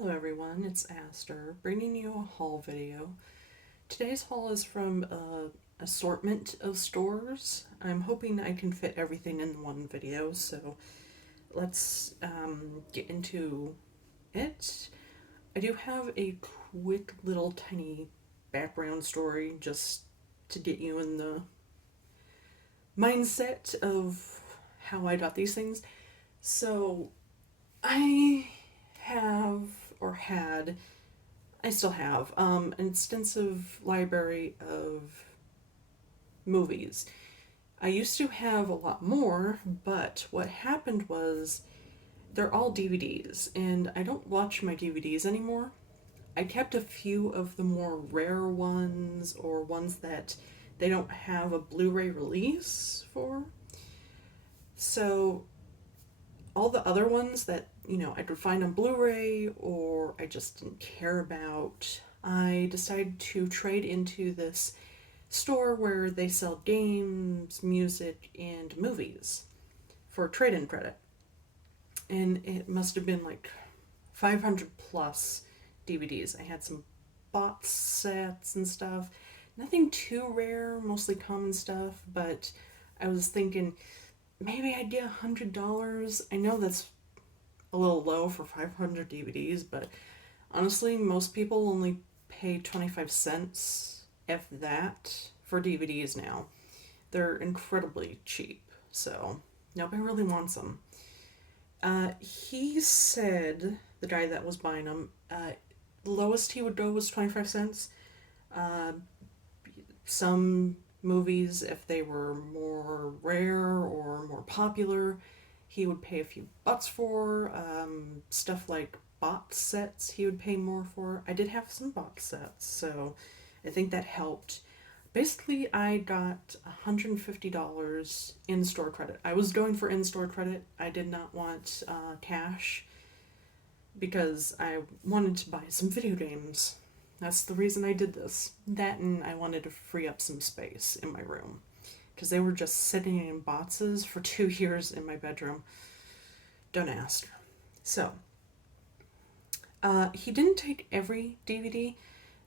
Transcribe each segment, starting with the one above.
Hello everyone, it's Aster, bringing you a haul video. Today's haul is from an assortment of stores. I'm hoping I can fit everything in one video, so let's get into it. I do have a quick little tiny background story just to get you in the mindset of how I got these things. So, I have or had, I still have, an extensive library of movies. I used to have a lot more, but what happened was they're all DVDs, and I don't watch my DVDs anymore. I kept a few of the more rare ones or ones that they don't have a Blu-ray release for. So all the other ones that, I could find on Blu-ray or I just didn't care about, I decided to trade into this store where they sell games, music, and movies for trade-in credit. And it must have been like 500 plus DVDs. I had some box sets and stuff. Nothing too rare, mostly common stuff, but I was thinking maybe I'd get $100. I know that's a little low for 500 DVDs, but honestly, most people only pay 25 cents, if that, for DVDs now. They're incredibly cheap, so nobody really wants them. He said, the guy that was buying them, the lowest he would go was 25 cents. Uh, some movies, if they were more rare or more popular, he would pay a few bucks for. Stuff like box sets, he would pay more for. I did have some box sets, so I think that helped. Basically, I got $150 in store credit. I was going for in store credit. I did not want cash because I wanted to buy some video games. That's the reason I did this. That, and I wanted to free up some space in my room because they were just sitting in boxes for 2 years in my bedroom. Don't ask. So, he didn't take every DVD.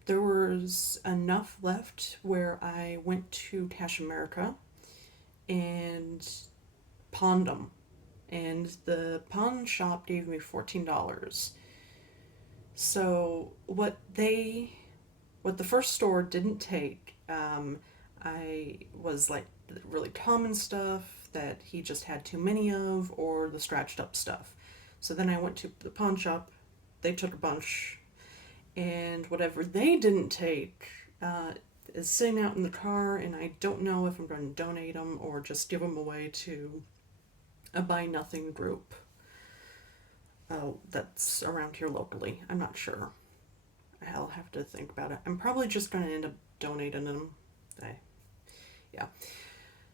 There was enough left where I went to Cash America and pawned them. And the pawn shop gave me $14. So what the first store didn't take, I was like the really common stuff that he just had too many of, or the scratched up stuff. So then I went to the pawn shop. They took a bunch, and whatever they didn't take is sitting out in the car, and I don't know if I'm going to donate them or just give them away to a Buy Nothing group that's around here locally. I'm not sure. I'll have to think about it. I'm probably just going to end up donating them. Yeah.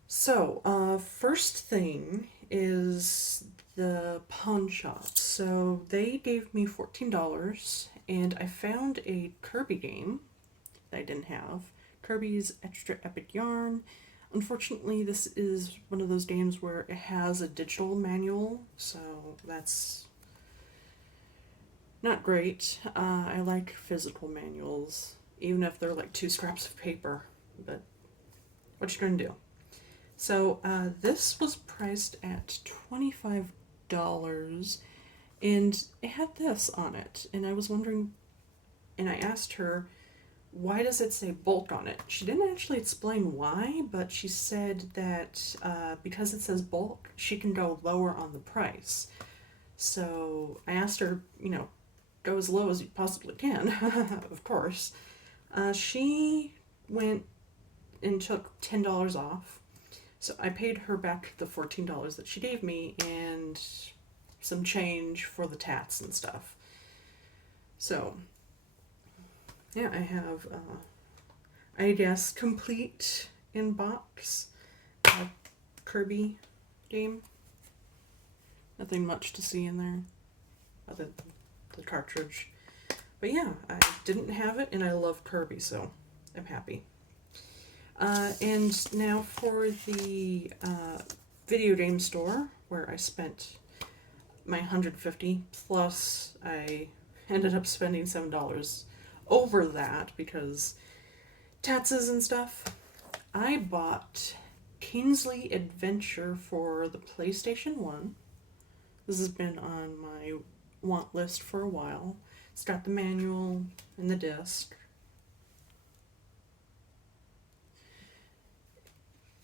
So, first thing is the pawn shop. So they gave me $14, and I found a Kirby game that I didn't have. Kirby's Extra Epic Yarn. Unfortunately, this is one of those games where it has a digital manual, so that's not great. I like physical manuals, even if they're like 2 scraps of paper, but what you gonna do? So, this was priced at $25, and it had this on it, and I was wondering, and I asked her, why does it say bulk on it? She didn't actually explain why, but she said that because it says bulk, she can go lower on the price. So I asked her, go as low as you possibly can, of course. She went and took $10 off. So I paid her back the $14 that she gave me and some change for the tats and stuff. So, yeah, I have, I guess, complete in box Kirby game. Nothing much to see in there other than the cartridge. But yeah, I didn't have it, and I love Kirby, so I'm happy. And now for the video game store, where I spent my $150, plus I ended up spending $7 over that because taxes and stuff. I bought Kingsley Adventure for the PlayStation 1. This has been on my want list for a while. It's got the manual and the disc.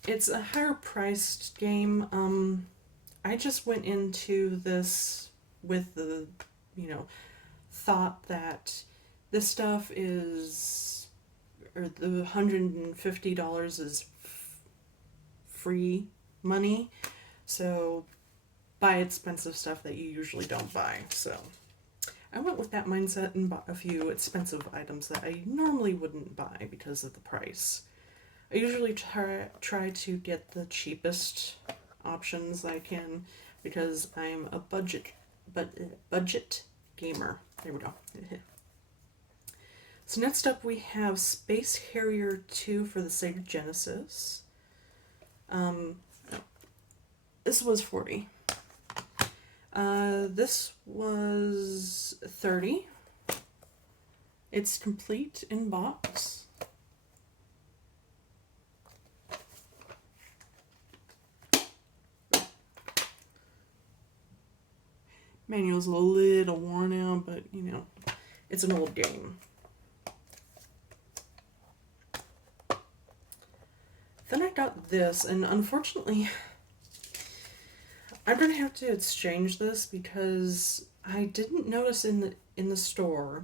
It's a higher priced game. I just went into this with the, thought that this stuff is, or the $150 is free money. So buy expensive stuff that you usually don't buy. So I went with that mindset and bought a few expensive items that I normally wouldn't buy because of the price. I usually try to get the cheapest options I can because I'm a budget gamer. There we go. So next up we have Space Harrier 2 for the Sega Genesis. This was $40. This was $30. It's complete in box. Manual's a little worn out, but it's an old game. Then I got this, and unfortunately, I'm gonna have to exchange this because I didn't notice in the store.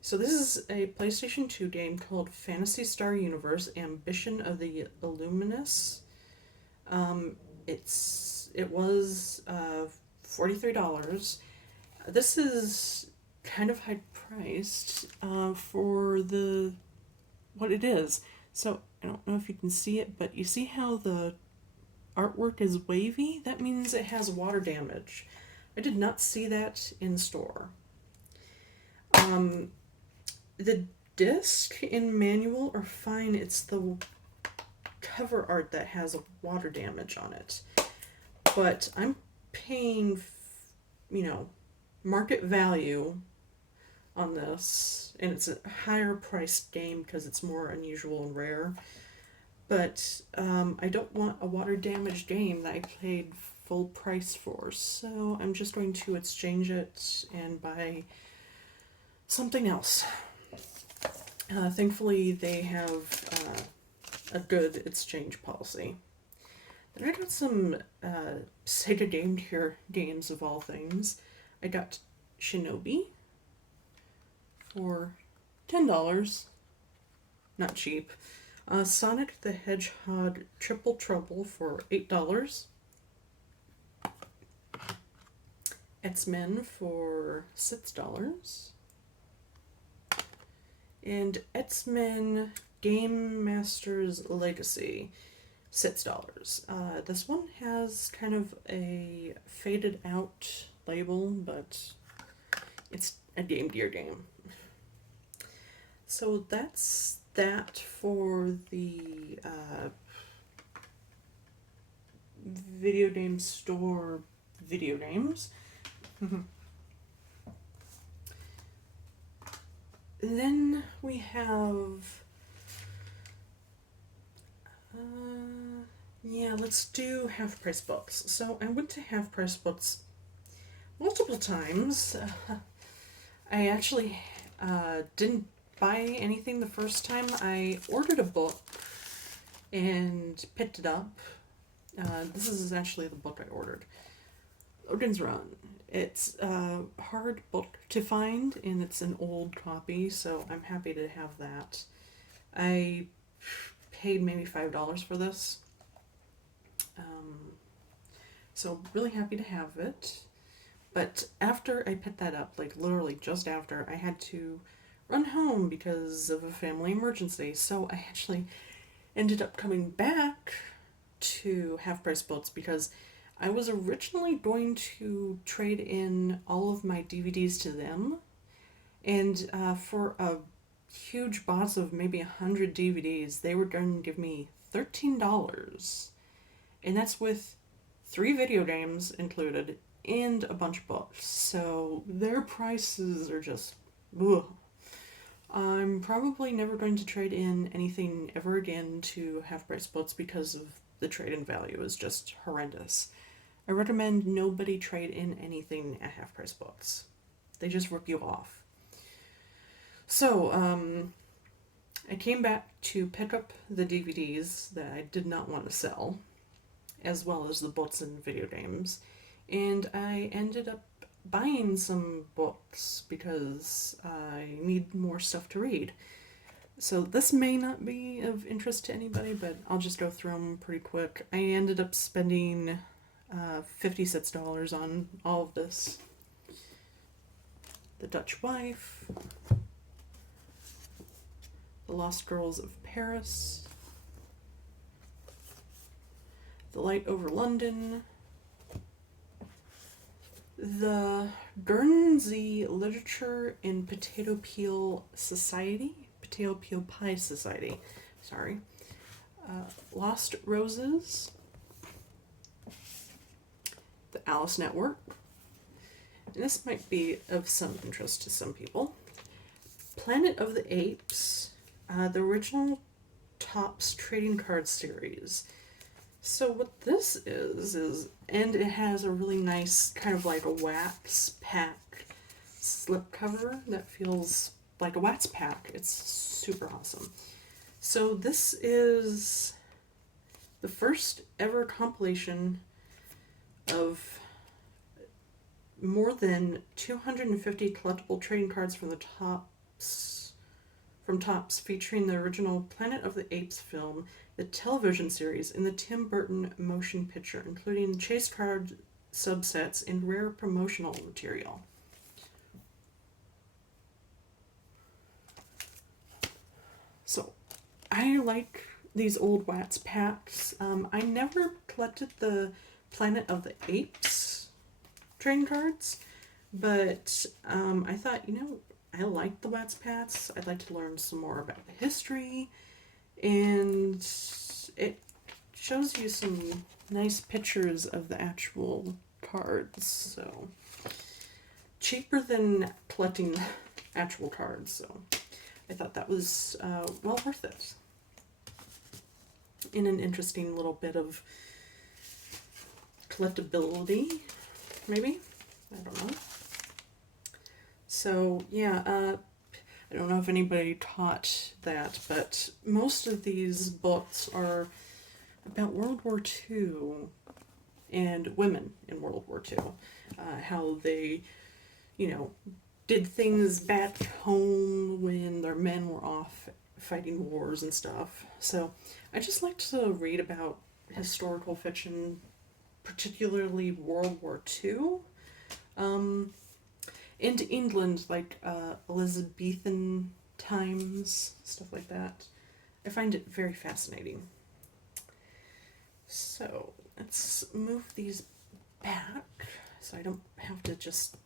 So this is a PlayStation 2 game called Phantasy Star Universe: Ambition of the Illuminous. It was $43. This is kind of high priced for what it is. So I don't know if you can see it, but you see how the artwork is wavy? That means it has water damage. I did not see that in store. The disc and manual are fine. It's the cover art that has water damage on it. But I'm paying, market value on this, and it's a higher priced game because it's more unusual and rare. But I don't want a water damaged game that I paid full price for, so I'm just going to exchange it and buy something else. Thankfully, they have a good exchange policy. Then I got some Sega Game Gear games of all things. I got Shinobi for $10. Not cheap. Sonic the Hedgehog Triple Trouble for $8. X-Men for $6. And X-Men Game Master's Legacy, $6. This one has kind of a faded out label, but it's a Game Gear game. So that's that for the video game store video games. Then we have let's do half price books. So I went to half price books multiple times. I actually didn't buy anything the first time. I ordered a book and picked it up. This is actually the book I ordered. Logan's Run. It's a hard book to find, and it's an old copy, so I'm happy to have that. I paid maybe $5 for this. So really happy to have it. But after I picked that up, like literally just after, I had to run home because of a family emergency. So I actually ended up coming back to Half Price Books because I was originally going to trade in all of my DVDs to them. And for a huge box of maybe 100 DVDs, they were going to give me $13. And that's with 3 video games included and a bunch of books. So their prices are just, ugh. I'm probably never going to trade in anything ever again to half price books because of the trade in value is just horrendous. I recommend nobody trade in anything at half price books. They just rip you off. So, I came back to pick up the DVDs that I did not want to sell, as well as the books and video games, and I ended up buying some books because I need more stuff to read. So this may not be of interest to anybody, but I'll just go through them pretty quick. I ended up spending $56 on all of this. The Dutch Wife, The Lost Girls of Paris, The Light Over London, the Guernsey Literature and Potato Peel Pie Society, sorry, Lost Roses, The Alice Network, and this might be of some interest to some people, Planet of the Apes, the original Topps trading card series. So what this is, and it has a really nice kind of like a wax pack slip cover that feels like a wax pack. It's super awesome. So this is the first ever compilation of more than 250 collectible trading cards from Topps featuring the original Planet of the Apes film, the television series, and the Tim Burton motion picture, including chase card subsets and rare promotional material. So, I like these old wax packs. I never collected the Planet of the Apes trading cards, but I thought, I like the wax packs. I'd like to learn some more about the history, and it shows you some nice pictures of the actual cards, so cheaper than collecting actual cards, so I thought that was well worth it. In an interesting little bit of collectability, maybe? I don't know. So, yeah, I don't know if anybody caught that, but most of these books are about World War II and women in World War II. How they, did things back home when their men were off fighting wars and stuff. So I just like to read about historical fiction, particularly World War II. Into England, like Elizabethan times, stuff like that. I find it very fascinating. So let's move these back so I don't have to just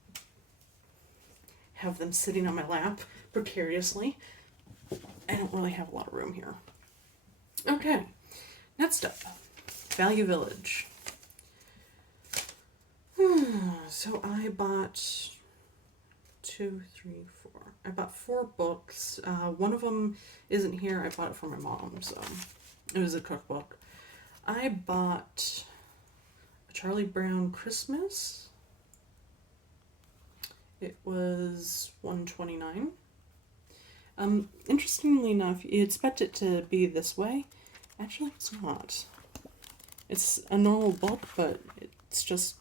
have them sitting on my lap precariously. I don't really have a lot of room here. Okay, next up, Value Village. So I bought 2, 3, 4. I bought 4 books. One of them isn't here. I bought it for my mom, so it was a cookbook. I bought a Charlie Brown Christmas. It was $1.29. Interestingly enough, you expect it to be this way. Actually, it's not. It's a normal book, but it's just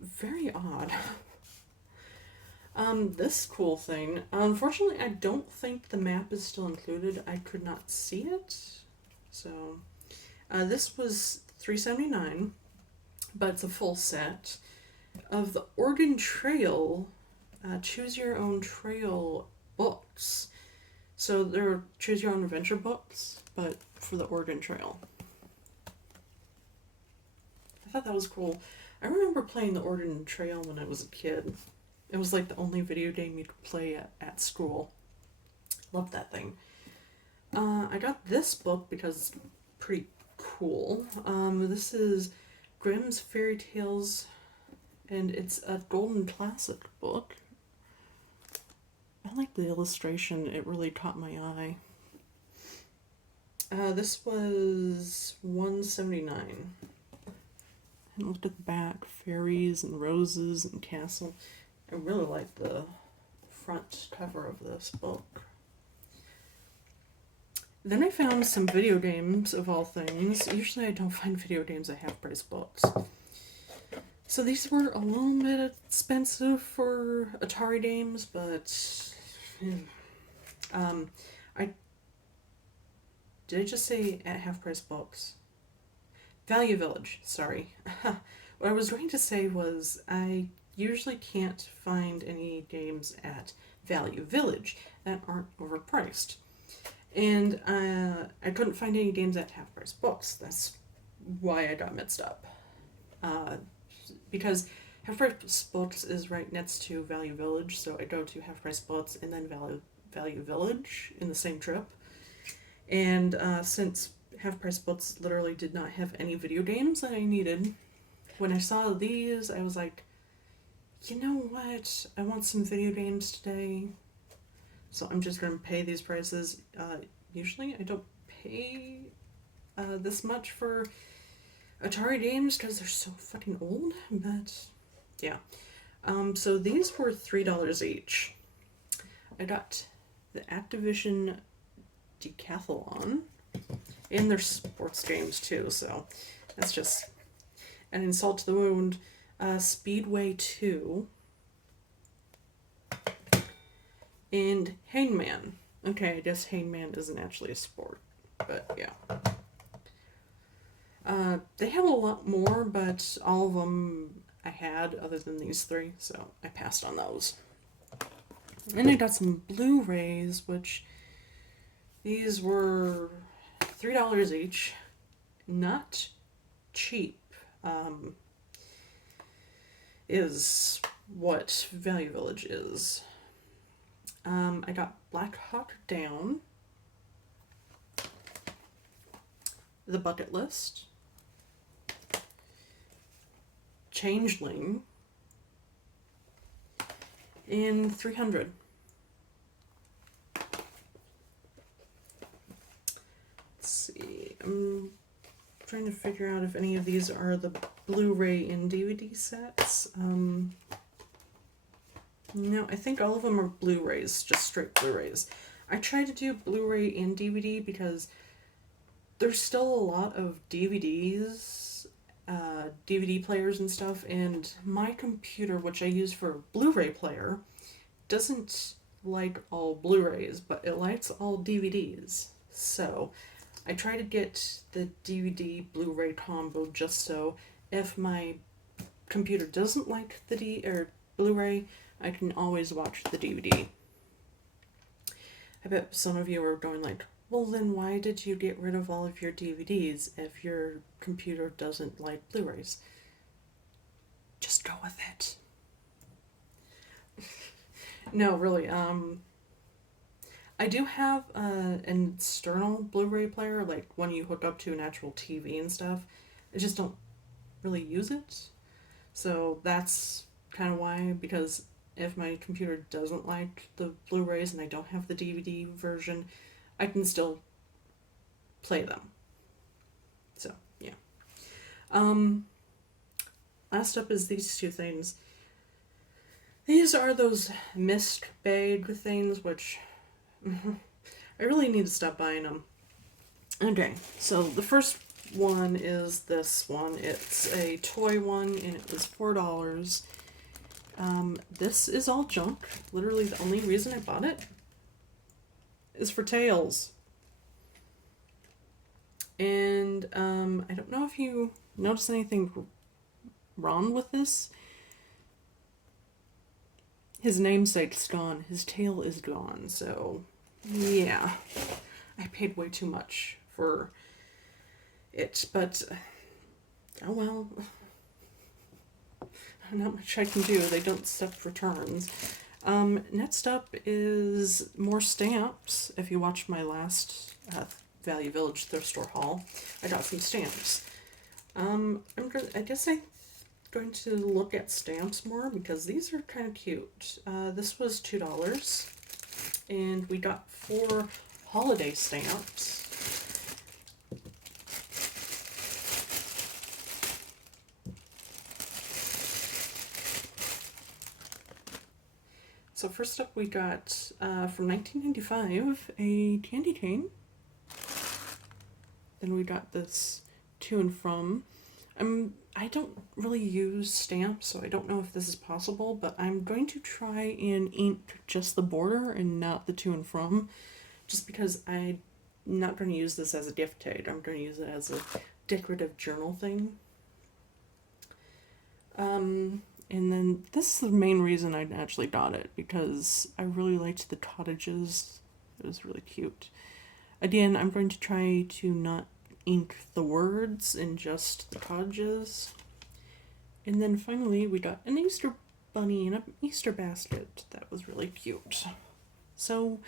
very odd. This cool thing. Unfortunately, I don't think the map is still included. I could not see it. So, this was $3.79, but it's a full set of the Oregon Trail, Choose Your Own Trail books. So they're Choose Your Own Adventure books, but for the Oregon Trail. I thought that was cool. I remember playing the Oregon Trail when I was a kid. It was like the only video game you could play at school. Loved that thing. I got this book because it's pretty cool. This is Grimm's Fairy Tales and it's a golden classic book. I like the illustration, it really caught my eye. This was $1.79. And look at the back, fairies and roses and castle. I really like the front cover of this book. Then I found some video games, of all things. Usually I don't find video games at half-price books. So these were a little bit expensive for Atari games, but did I just say at half-price books? Value Village, sorry. What I was going to say was I usually can't find any games at Value Village that aren't overpriced. And I couldn't find any games at half-price books. That's why I got mixed up. Because half-price books is right next to Value Village, so I go to half-price books and then Value Village in the same trip. And since half-price books literally did not have any video games that I needed, when I saw these, I was like, you know what? I want some video games today. So I'm just going to pay these prices. Usually I don't pay this much for Atari games because they're so fucking old, but yeah. So these were $3 each. I got the Activision Decathlon, and there's sports games too, so that's just an insult to the wound. Speedway 2 and Hangman. Okay, I guess Hangman isn't actually a sport, but yeah. They have a lot more, but all of them I had other than these three, so I passed on those. And I got some Blu-rays, which these were $3 each. Not cheap, is what Value Village is. I got Black Hawk Down, The Bucket List, Changeling, and 300. Let's see, I'm trying to figure out if any of these are the Blu-ray and DVD sets. No, I think all of them are Blu-rays, just straight Blu-rays. I tried to do Blu-ray and DVD because there's still a lot of DVDs, DVD players and stuff, and my computer, which I use for a Blu-ray player, doesn't like all Blu-rays, but it likes all DVDs. So I try to get the DVD Blu-ray combo just so if my computer doesn't like the Blu-ray, I can always watch the DVD. I bet some of you are going like, well then why did you get rid of all of your DVDs if your computer doesn't like Blu-rays? Just go with it. No, really, I do have an external Blu-ray player, like one you hook up to an actual TV and stuff. I just don't really use it. So that's kind of why, because if my computer doesn't like the Blu-rays and I don't have the DVD version, I can still play them. So, yeah. Last up is these two things. These are those mist bag things, which I really need to stop buying them. Okay, so the first one is this one. It's a toy one, and it was $4. This is all junk. Literally the only reason I bought it is for Tails. And I don't know if you notice anything wrong with this. His namesake's gone. His tail is gone. So, yeah. I paid way too much for it. But, oh well. Not much I can do. They don't accept returns. Next up is more stamps. If you watched my last Value Village thrift store haul, I got some stamps. I guess I going to look at stamps more because these are kind of cute. This was $2, and we got 4 holiday stamps. So first up we got, from 1995, a candy cane. Then we got this to and from. I don't really use stamps, so I don't know if this is possible, but I'm going to try and ink just the border and not the to and from, just because I'm not going to use this as a gift tag. I'm going to use it as a decorative journal thing. And then this is the main reason I actually got it, because I really liked the cottages. It was really cute. Again, I'm going to try to not ink the words and just the cottages. And then finally we got an Easter bunny and an Easter basket. That was really cute. So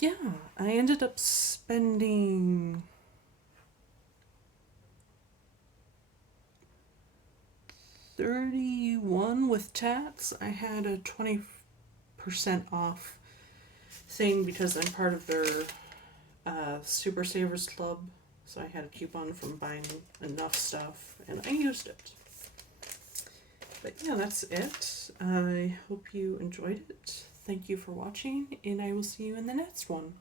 yeah, I ended up spending $31 with tax. I had a 20% off thing because I'm part of their Super Savers Club. So I had a coupon from buying enough stuff, and I used it. But yeah, that's it. I hope you enjoyed it. Thank you for watching, and I will see you in the next one.